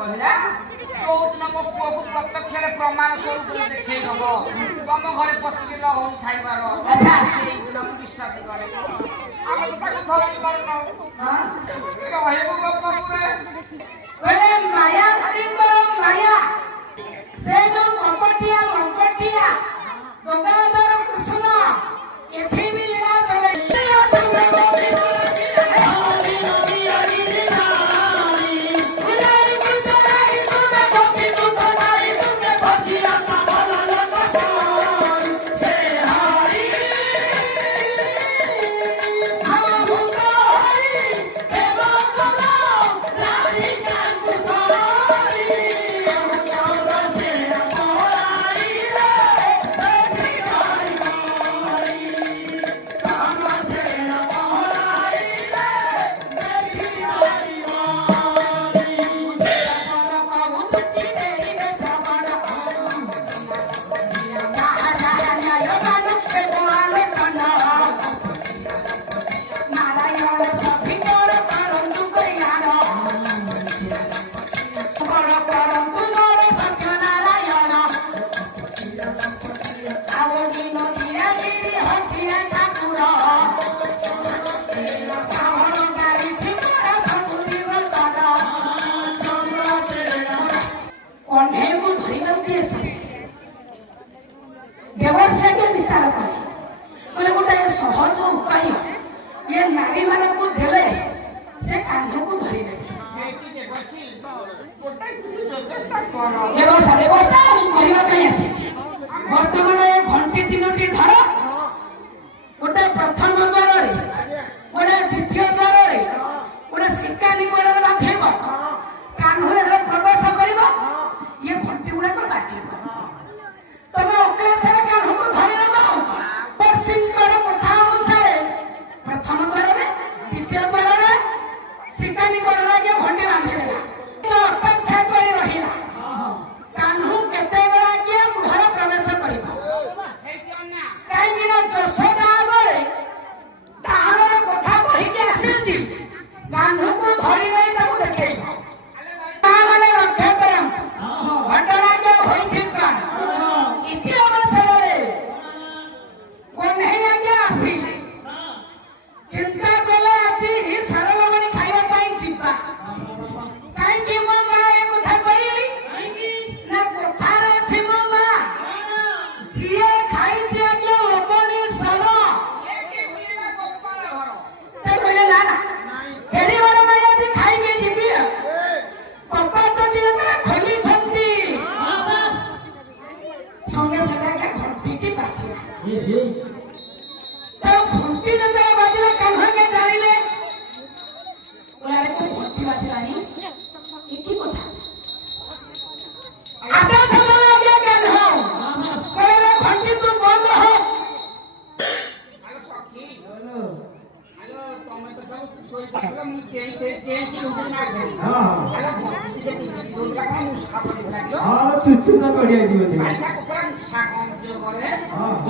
କହିଲା ଯୋଉଦିନ ମୋ ପୁଅକୁ ପ୍ରତ୍ୟକ୍ଷରେ ପ୍ରମାଣ ସ୍ୱରୂପରେ ଦେଖେଇ ଦବ ତମ ଘରେ ପଶିକି ଲହରୀ ଖାଇବାର ସେଇଦିନ ମୁଁ ବିଶ୍ୱାସ କରେ। ଆମେ ତ ତାକୁ ଧରି ପାରୁନାହୁଁ ରହିବୁ ଗୋପପୁରେ ମାୟା ଧରିଙ୍କର ମାୟା ସେ ଯୋଉ କପଟିଆ ମଙ୍କଟିଆ ଦୋକାନଦାର କୃଷ୍ଣ ଏଠି ବି ଲୀଳା ଚଳେ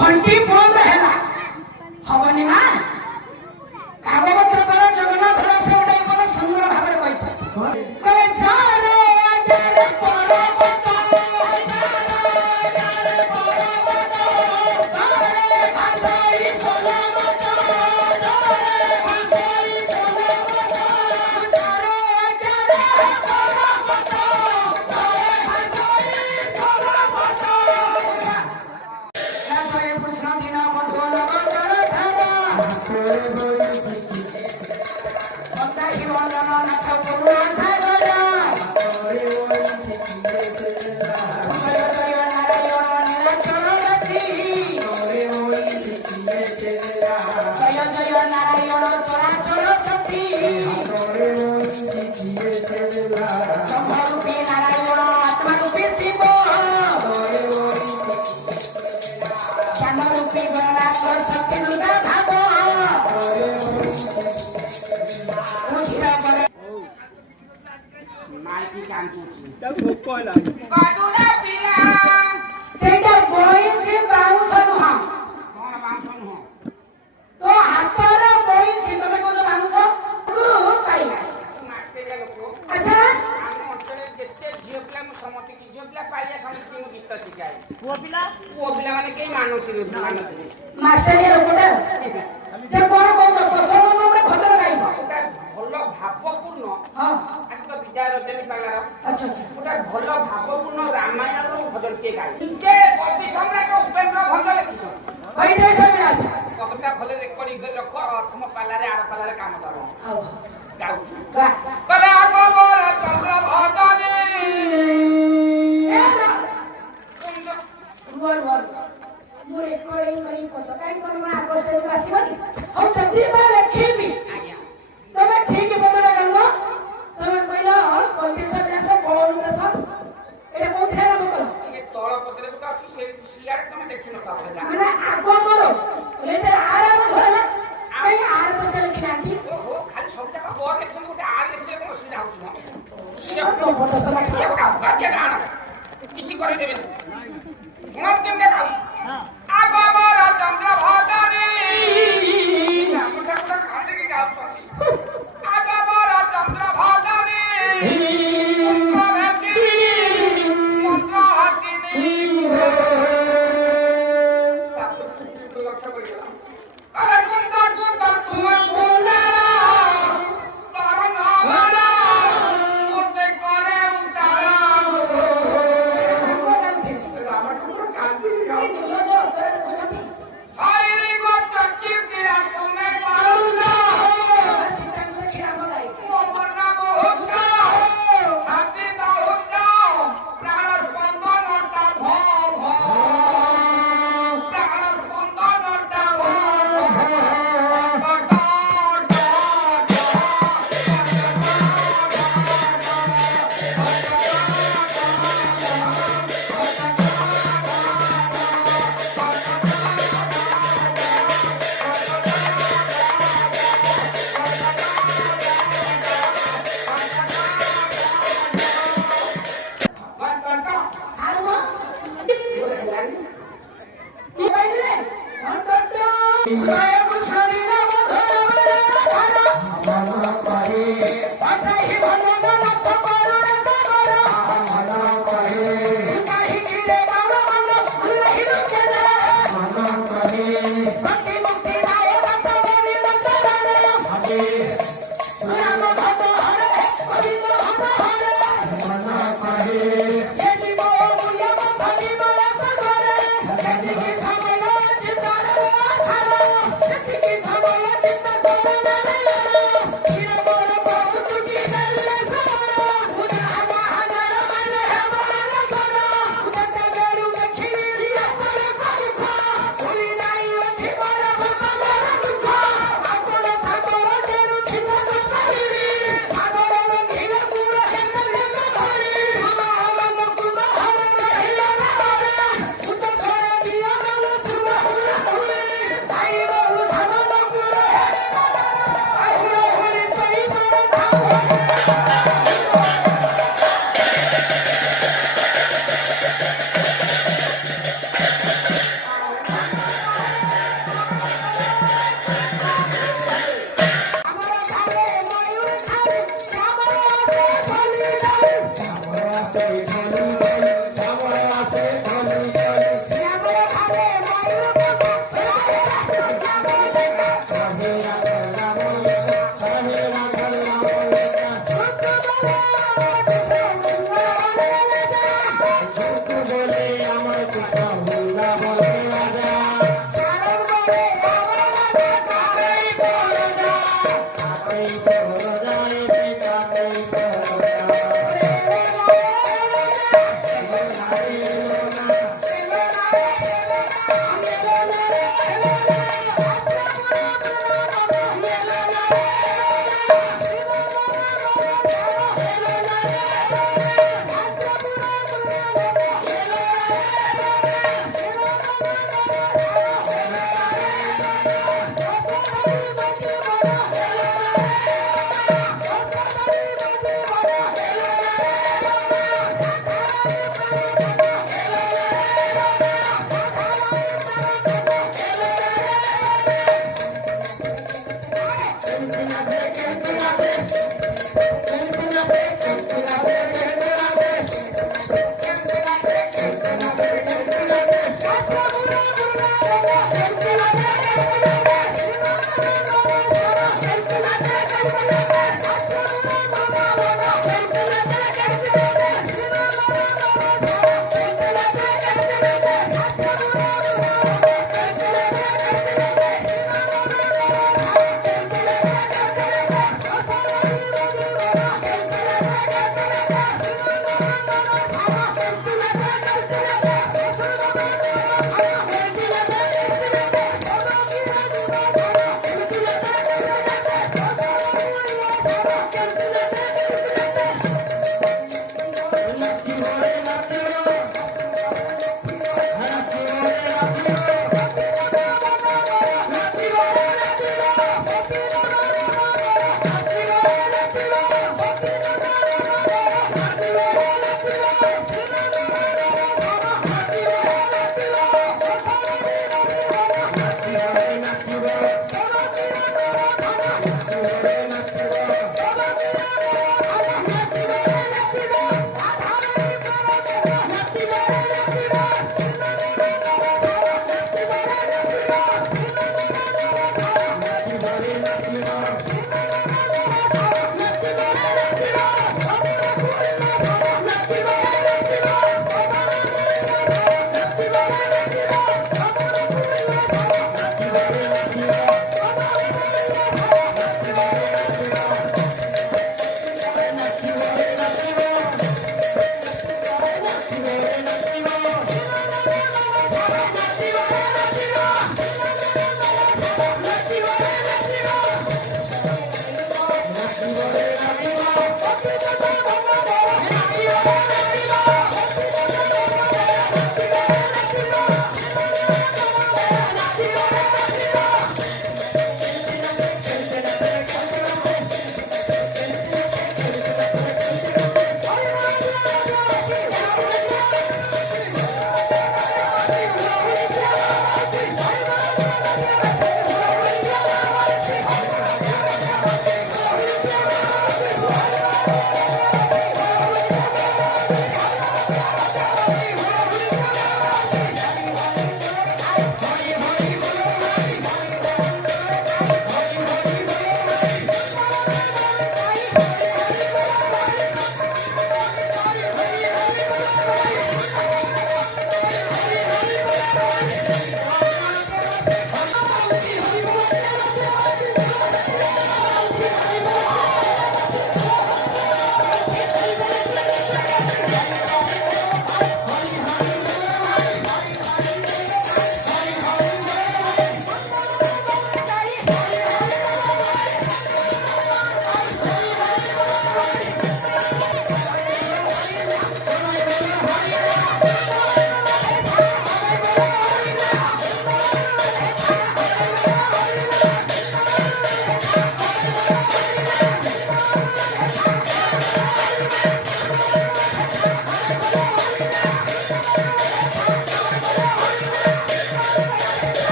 घंटी बंद है हवनी ना भागवत जगन्नाथ से गोटे सुंदर भाव ପୁଅ ପିଲାମାନେ କେହି ମାନୁଥିବେ ମାଷ୍ଟରିଆ ଲୋକଟା ସେ କଣ କହୁଛ ପସନ୍ଦ ଗୋଟେ ଭଜନ ଗାଇବ ଭଲ ଭାବପୂର୍ଣ୍ଣ ହଁ ଆଜି ତ ବିଦାୟ ରଜନୀ ପାଲାର ଆଚ୍ଛା ଆଚ୍ଛା ଗୋଟେ ଭଲ ଭାବପୂର୍ଣ୍ଣ ରାମାୟଣର ଭଜନ କିଏ ଗାଏ ନିଜେ କବି ସମ୍ରାଟ ଉପେନ୍ଦ୍ର ଭଞ୍ଜ ଲେଖିଛନ୍ତି ଏଇଟା ସବୁ ଅଛି କବିତା ଭଲ ରେକର୍ଡିଂ କରି ରଖ ପ୍ରଥମ ପାଲାରେ ଆର ପାଲାରେ କାମ ଦବ ଆଉ ଗାଉଛି ଗା କଲେ ଆଗବର ଚନ୍ଦ୍ର ଭଦନେ ରୁଅ ମୁଁ ରେକର୍ଡିଂ କରି ପଛ କାଇଁ କୋନ ମା ଆଗଷ୍ଟରେ ଆସିବନି ଆଉ ଯଦି ବା ଲେଖିବି ଆଜ୍ଞା ତମେ ଠିକ ପଦଟା ଗାଉନ ତମେ କହିଲ 35 ବ୍ୟାସ କଳରୁ ରଥ ଏଟା କୋଉଥିରେ ଆରମ୍ଭ କଲ ସେ ତଳ ପଦରେ ଗୋଟେ ଅଛି ସେ ସିଆଡେ ତମେ ଦେଖିନ ତା ଭଜା ମାନେ ଆଗ ମୋର ଏଟା ଆରମ୍ଭ ହେଲା କାଇଁ ଆର ତ ସେ ଲେଖି ନାହାନ୍ତି ଓହୋ ଖାଲି ସବୁଯାକ ବୋର୍ଡ ଲେଖିଛନ୍ତି ଗୋଟେ ଆର ଲେଖିଲେ କଣ ଅସୁବିଧା ହଉଛି ନା ସେ ଜବରଦସ୍ତ ବାକି କିଛି କରିଦେବେନି ଶୁଣ କେମିତି ଗାଉଛି ଆଗବର ଚନ୍ଦ୍ର ଭଦନେ ଆମ ଠାକୁର କାନ୍ଦିକି ଗାଉଛନ୍ତି ଆଗବର ଚନ୍ଦ୍ର ଭଦନେ ମନ୍ତ୍ର ଭାସିନି ମନ୍ତ୍ର ହାସିନି ଲକ୍ଷ୍ୟ କରିଗଲା ଆରେ କୁନ୍ଦା କୁନ୍ଦା ତୁମେ କୁନ୍ଦା ତରଙ୍ଗ ଭରା ମୋତେ କରେ ଉତାରା ରାମ ଠାକୁର କାନ୍ଦିକି ଗାଉଛନ୍ତି ଛାଇରି ଗଛ କିର୍ତିଆ ତୁମେ ପାରୁନା ମୋ ମନ ବହୁତା ଛାତି ଦଉତା ପ୍ରାଣ ସ୍ପନ୍ଦନଟା ଭ ଭ ପ୍ରାଣ ସ୍ପନ୍ଦନଟା ଭ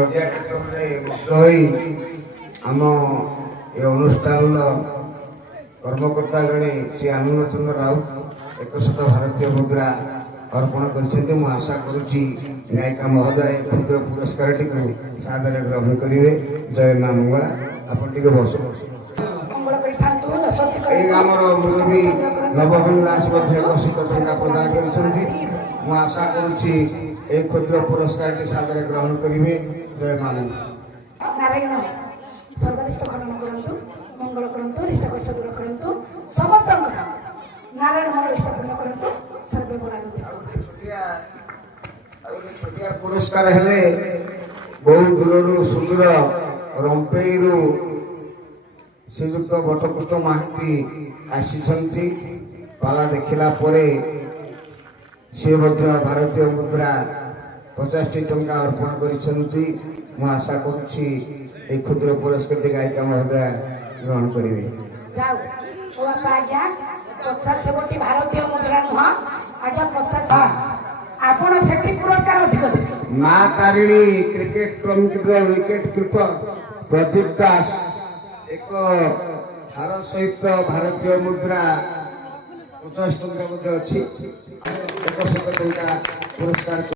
ନଦିଆ କ୍ଷେତ୍ରରେ ମୁକ୍ତ ହୋଇ ଆମ ଏ ଅନୁଷ୍ଠାନର କର୍ମକର୍ତ୍ତା ଜଣେ ଶ୍ରୀ ଆନନ୍ଦ ଚନ୍ଦ୍ର ରାଉତ 100 ଭାରତୀୟ ମୁଦ୍ରା ଅର୍ପଣ କରିଛନ୍ତି। ମୁଁ ଆଶା କରୁଛି ଗାୟିକା ମହୋଦୟ କ୍ଷୁଦ୍ର ପୁରସ୍କାରଟିକୁ ସାଦରେ ଗ୍ରହଣ କରିବେ। ଜୟ ମା ମଙ୍ଗଳା। ଆପଣ ଟିକେ ବସ। ମଙ୍ଗଳ କରିଥାନ୍ତୁ ଯଶସ୍ୱୀ ଏଇ କରନ୍ତୁ। ଆମର ମୁରବୀ ନବଘନ ଦାସ ମଧ୍ୟ 100 ଟଙ୍କା ପ୍ରଦାନ କରିଛନ୍ତି। ମୁଁ ଆଶା କରୁଛି এই ক্ষুদ্র পুরস্কারটি সাদরে গ্রহণ করিবে। জয় মা মଙ୍ଗলা। ନାରାୟଣ ସର୍ବନିଷ୍ଠ ଖଣ୍ଡନ କରନ୍ତୁ, ମଙ୍ଗଳ କରନ୍ତୁ, ହୃଷ୍ଟକଷ୍ଟ ଦୂର କରନ୍ତୁ, ସମସ୍ତଙ୍କର ନାରାୟଣ ମଙ୍ଗଳ ଇଷ୍ଟ ପୂର୍ଣ୍ଣ କରନ୍ତୁ, ସର୍ବେ ବରାଦ ଛୋଟିଆ ପୁରସ୍କାର ହେଲେ ବହୁ ଦୂରରୁ ସୁଦୂର ରମ୍ପେଇରୁ ଶ୍ରୀଯୁକ୍ତ ବଟକୃଷ୍ଣ ମହାନ୍ତି ଆସିଛନ୍ତି। ପାଲା ଦେଖିଲା ପରେ ସେ ମଧ୍ୟ ଭାରତୀୟ ମୁଦ୍ରା 50ଟି ଟଙ୍କା ଅର୍ପଣ କରିଛନ୍ତି। ମୁଁ ଆଶା କରୁଛି এই ক্ষুদ্র পুরস্কারটি গায়িକା ମହୋଦୟା ଗ୍ରହଣ କରିବେ। ଯାଉ ଓ ବାପା ଆଜ୍ଞା 50 କୋଟି ଭାରତୀୟ ମୁଦ୍ରା ନୁହଁ ଆଜ୍ଞା 50 ଆପଣ ସେଠି ପୁରସ୍କାର ଅଧିକ ଦେବେ। ମା ତାରିଣୀ କ୍ରିକେଟ କମିଟିର ୱିକେଟ କିପର ପ୍ରଦୀପ ଦାସ ଏକ ହାର ସହିତ ଭାରତୀୟ ମୁଦ୍ରା 50 ଟଙ୍କା ମଧ୍ୟ ଅଛି। 100 ଟଙ୍କା ପୁରସ୍କାର